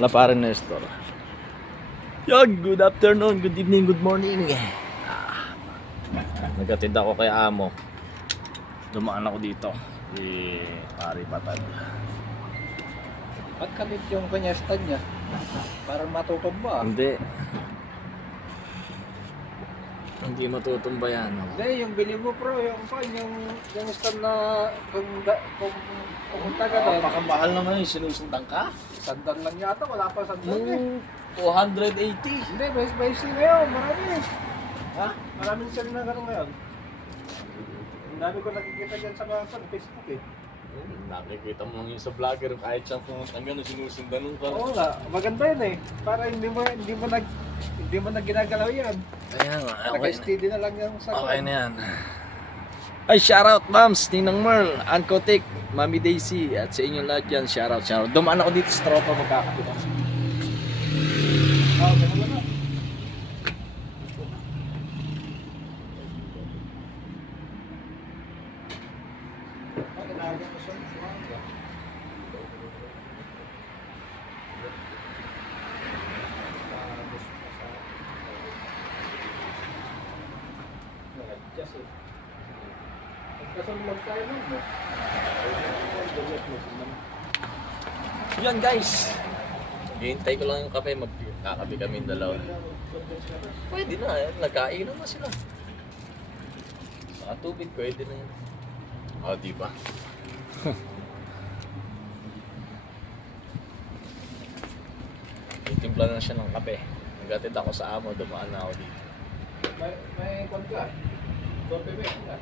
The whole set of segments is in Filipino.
La pare Nestor. Yag, good afternoon, good evening, good morning. Nagkatid ako kay Amo. Dumaan ako dito. Pare Patad. Ba't kalit yung kanya stand niya? Parang matutumba. Hindi. Hindi matutumba yan. Hindi, yung bili mo bro, yung stand na kung pumunta ka doon. Napakamahal naman yung sinusundan ka. Sandan lang yata, wala pa sandan eh. 280. Hindi, may sale ngayon, marami eh. Ha? Maraming sale na gano'n ngayon. Ang dami ko nakikita dyan sa mga Facebook eh. Nakikita mo lang yung sa vlogger kahit siyang pumunta gano'n sinusundan nung ka. Oo nga, maganda yun eh. Para hindi mo na ginagalaw yan. Kaya nga, okay na. Naka-steady na lang yung sa Okay na yan. Ay, shoutout Mams, Ninang Merl, Ankotik, Mami Daisy, at sa inyo lahat yan, shoutout. Dumaan ako dito sa tropa magkakapita. Oh, ganun na. Yan guys, hihintay ko lang yung kape, magkakape kami dalawa. Pwede na, nagkainom na sila. Saka tubig, pwede na yun. O, diba? Titimpla na siya ng kape. Nagatid ako sa Amo, dumaan na ako dito. May kwan ka? Coffee mate ka?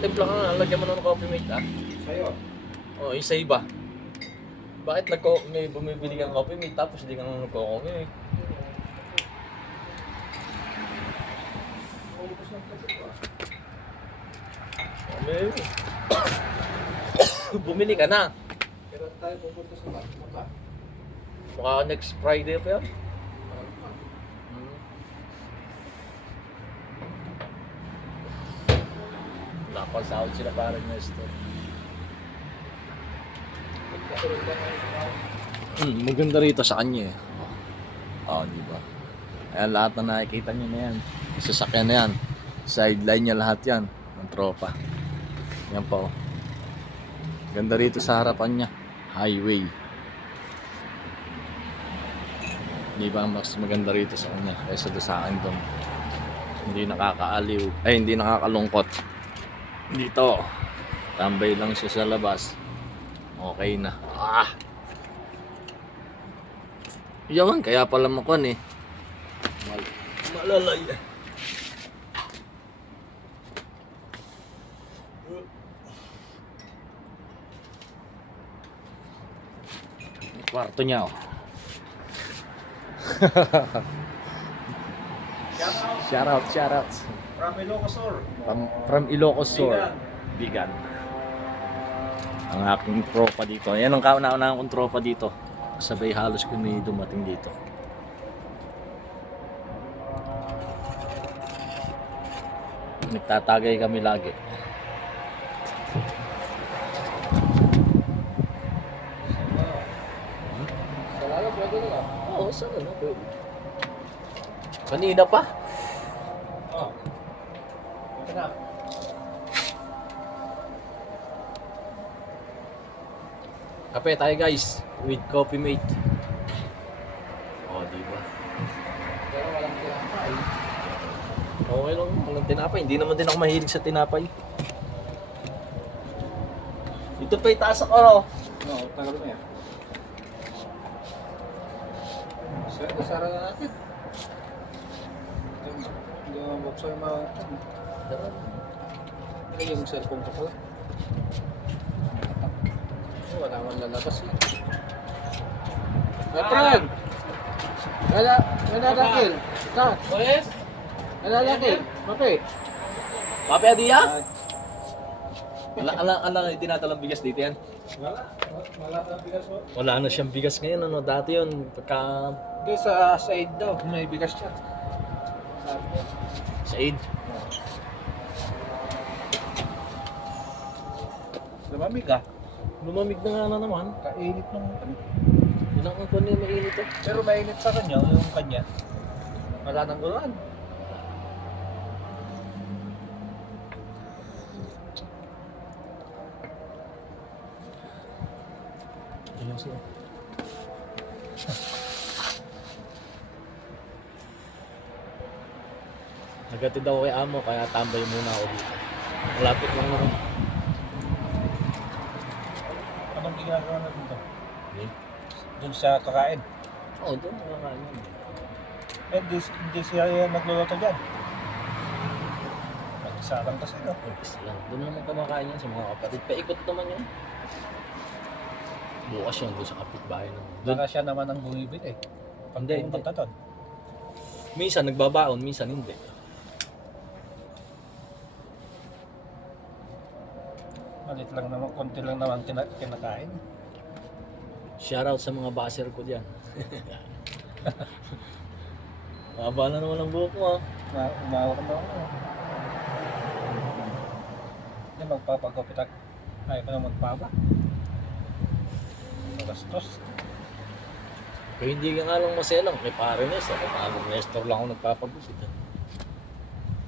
Timpla ka na, lagyan mo na ng coffee mate ah. Sa'yo? O, isa iba. Bakit may bumibili kang coffee mate tapos di ka nang nagko-coffee mate? Bumili ka na. Pero tayo pupunta sa mata. Baka next Friday pa yan. Napasahod sila parang Nestor. Maganda rito sa kanya eh. Di ba? Ayan, lahat na nakikita niyo na yan. Yung sasakyan na yan. Sideline niya lahat yan. Ng tropa. Yan pa oh. Ganda rito sa harapan niya. Highway. Di ba mas maganda rito sa kanya kaysa doon sa akin doon. Hindi nakakaaliw. Ay, hindi nakakalungkot. Dito. Tambay lang siya sa labas. Okay na. Yaman, kaya pala makuan eh. Malalay eh. Kwarto niya oh. Shout out. From Ilocos Sur. From Ilocos Sur. Bigan. Ang aking tropa dito. Yan ang kauna-una kong tropa dito. Sabay halos kami dumating dito. Nagtatagay kami lagi. Salamat, pwede na ka? Oo, saan na pwede. Kanina pa. Oo. Ito na. Kape tayo guys. With coffee mate. Diba? Pero walang tinapay. Okay lang, walang tinapay. Hindi naman din ako mahilig sa tinapay. Ito pa itaas ako, no? Oo, tagal mo yan. Sara na natin. Hindi mo buksan yung mga... Ay, yung cellphone ko pala. Wala man lalabas eh. Efren! Nalalakil! Saan? Yes? Nalalakil! Mapi! Kape adiya? Alang tinatalang bigas dito yan. Wala na bigas mo. Wala na siyang bigas ngayon, ano? Dati yun, pagka... Hindi, sa side daw. May bigas siya. Sa aid. Lumamig ah. Lumamig na nga na naman. Kainit ng ano. Ilang ang kunin mainit eh. Pero mainit sa kanya, yung kanya. Wala nang ulan. Ayun siya. Nagatid ako kay amo kaya tambay muna ako dito. Malapit lang naman. Anong ginagawa na dito? Okay. Doon siya kakain. Oo, doon makakain yan. Eh, hindi siya nagluluto dyan. Mag-isa lang kasi, no? Isa lang. Doon naman kumakain yan sa mga kapatid. Paikot naman yan. Bukas yun doon sa kapitbahay naman. Doon. Baka siya naman ang bumibili. Hindi, hindi. Pumunta doon. Minsan nagbabaon, minsan hindi. Malit lang naman, konti lang naman kinakain. Shoutout sa mga baser ko dyan. Haba na naman ang buhok mo. Umawak na ako. Hindi, magpapagupit ako. Ayaw ko na magpaba. Magastos. Kaya hindi ka nga lang maselang kay Parenes. Kay Parenes Nestor lang ako nagpapagupit.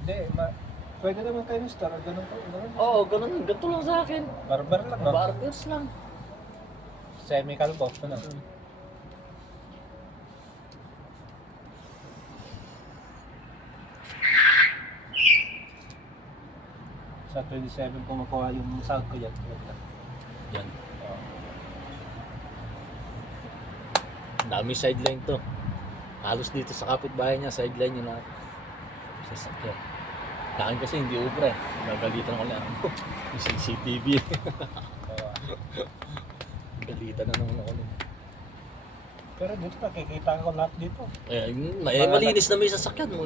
Hindi, pwede naman kayo ni Star. Ganun ko. Oo, ganun. Ganito lang sa akin. Barber lang, no? Barbers lang. Semi-calvo. Ano? Sa 27 ko makuha yung sahod ko yan. Yan. Dami sideline to. Halos dito sa kapitbahay niya, sideline niya na sasakyan. Sa akin kasi hindi ubra eh. Nagagalitan ko lang. Yung CCTV. Galitan na naman ako. Pero dito nakikita ko lahat dito. Malinis na may sasakyan mo.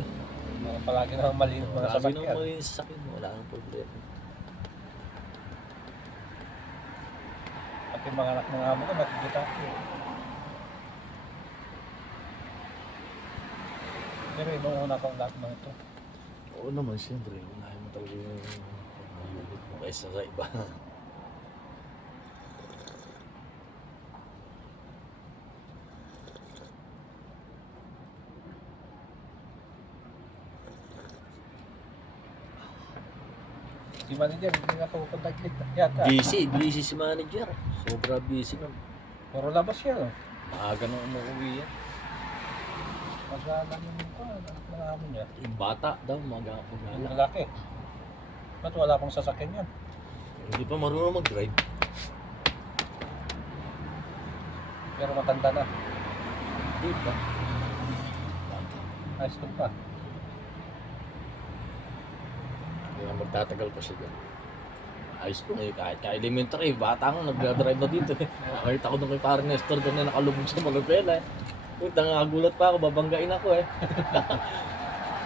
Mga palagi naman malinis mga Sabi sasakyan. naman malinis sa sasakyan mo. Wala nang problema. Pati mga anak ng amo ko nakikita ko. Pero inuuna ko lahat ng ito. Oo naman, siyempre. Unahin mo talaga yung unit mo kaysa sa iba. Si manager, hindi nga pupunta dito. Yata. Busy si manager. Sobra busy ka. Puro labas siya. No? Maaga na umuwi yan. Mag-aalam yung mga amo niya. Yung bata daw, Yung mag-aaral. lalaki. Ba't wala pong sasakyan yan? Hindi pa marunong mag-drive. Pero matanda na. Hindi pa. High school pa. Kaya magtatagal pa siya dyan. Ayos ko eh, kahit ka-elementary, bata nga, nag-drive na dito eh. Nakita ko doon kay Pare Nestor doon na nakalubog sa manubela eh. Puta, nakagulat pa ako, babanggain ako eh.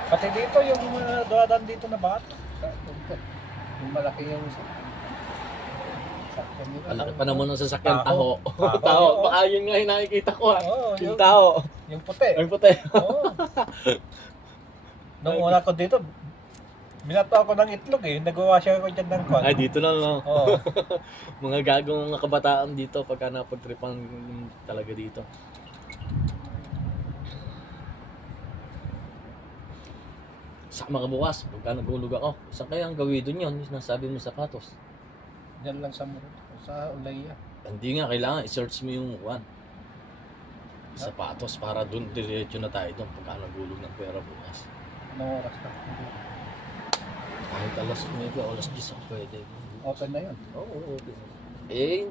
Pati dito, yung duwadaan dito na bato. Yung malaki yung sasakyan nila. Malaki pa naman ang sasakyan, Taho. taho. Taho, Taho, yun. baka yun nga yung nakikita ko ha. Oo, Yung yung, taho. yung puti. Ay puti. Oo. Nung una ko dito, binato ako ng itlog eh. Nagawa siya ko dyan ng kwan. Ay, dito lang no. Oo. Mga gagong mga kabataan dito pagka napagtripan talaga dito. Sa mga bukas, pagka nagulog ako, saan kaya ang gawin doon yun? Yung sinasabi mo sa sapatos. Diyan lang sa sa Ulaya. Hindi nga, kailangan i-search mo yung one. Sapatos para doon, diretso na tayo doon pagka nagulog ng pera bukas. Anong oras na? Kahit alas 9 o alas 10 ako pwede. Open na yun. Oo, okay. Eh,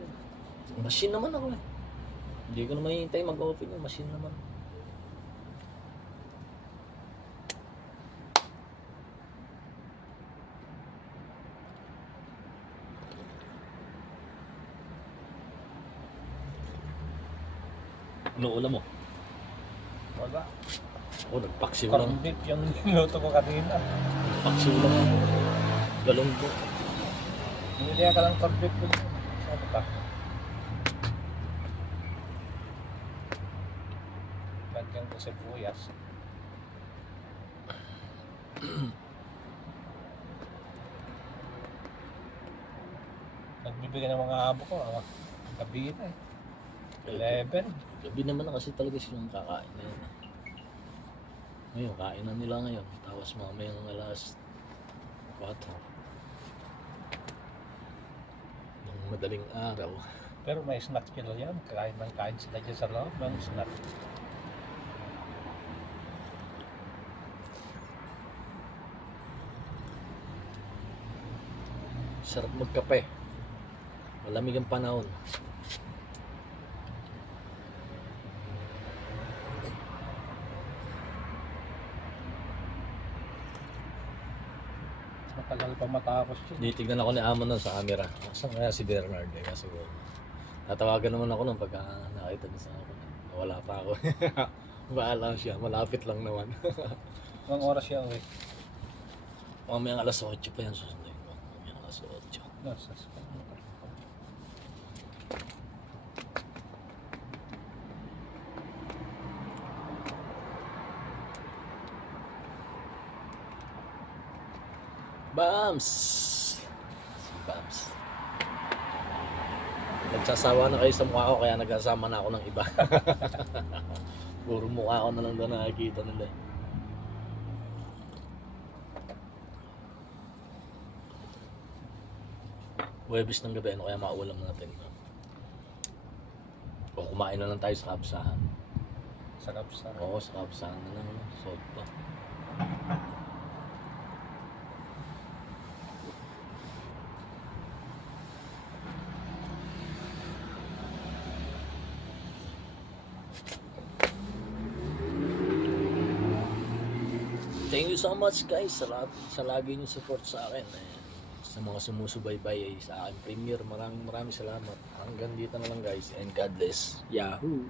machine naman ako eh. Hindi ko na mahihintay mag-open yung machine naman. Ano ulam mo? Wala. Ako, nagpaksiw lang. Corned beef yung niluto ko kanina. Nagpaksiw lang ako. Galong ko. Hindi ka lang corned beef dun. Sabi ka. Lagyan ko sibuyas. Nagbibigay ng mga amo ko. Gabi na eh. 11. Gabi naman na kasi talaga silang kakain na yun. Ngayon, kain na nila ngayon. Tapos mamaya ng alas 4. Yung madaling araw. Pero may snack sila yan. Kain ng kain sila dyan sa loob ng snack. Sarap magkape. Malamig ang panahon. Matagal pa matapos yun. Titignan ako ni Amon nun sa camera. Saan kaya si Bernard? Eh, kasi natawagan naman ako nung pagka nakita niya sa akin. Wala pa ako. Baala siya. Malapit lang naman. Anong oras siya uwi? Mamayang alas 8 pa yan susunod ko. Mamayang alas 8. Nasa Bams! Si Bams. Nagsasawa na kayo sa mukha ko kaya nagsasama na ako ng iba. Puro mukha ko na lang doon nakikita nila. Huwebes ng gabi, ano kaya maulam natin? O kumain na lang tayo sa kapsahan. sarap sa Oo, sa kapsahan na lang. Salt pa. Thank you so much guys sa lagi niyo support sa akin. Sa mga sumusubaybay sa aking premiere, maraming salamat. Hanggang dito na lang guys and God bless. Yahoo!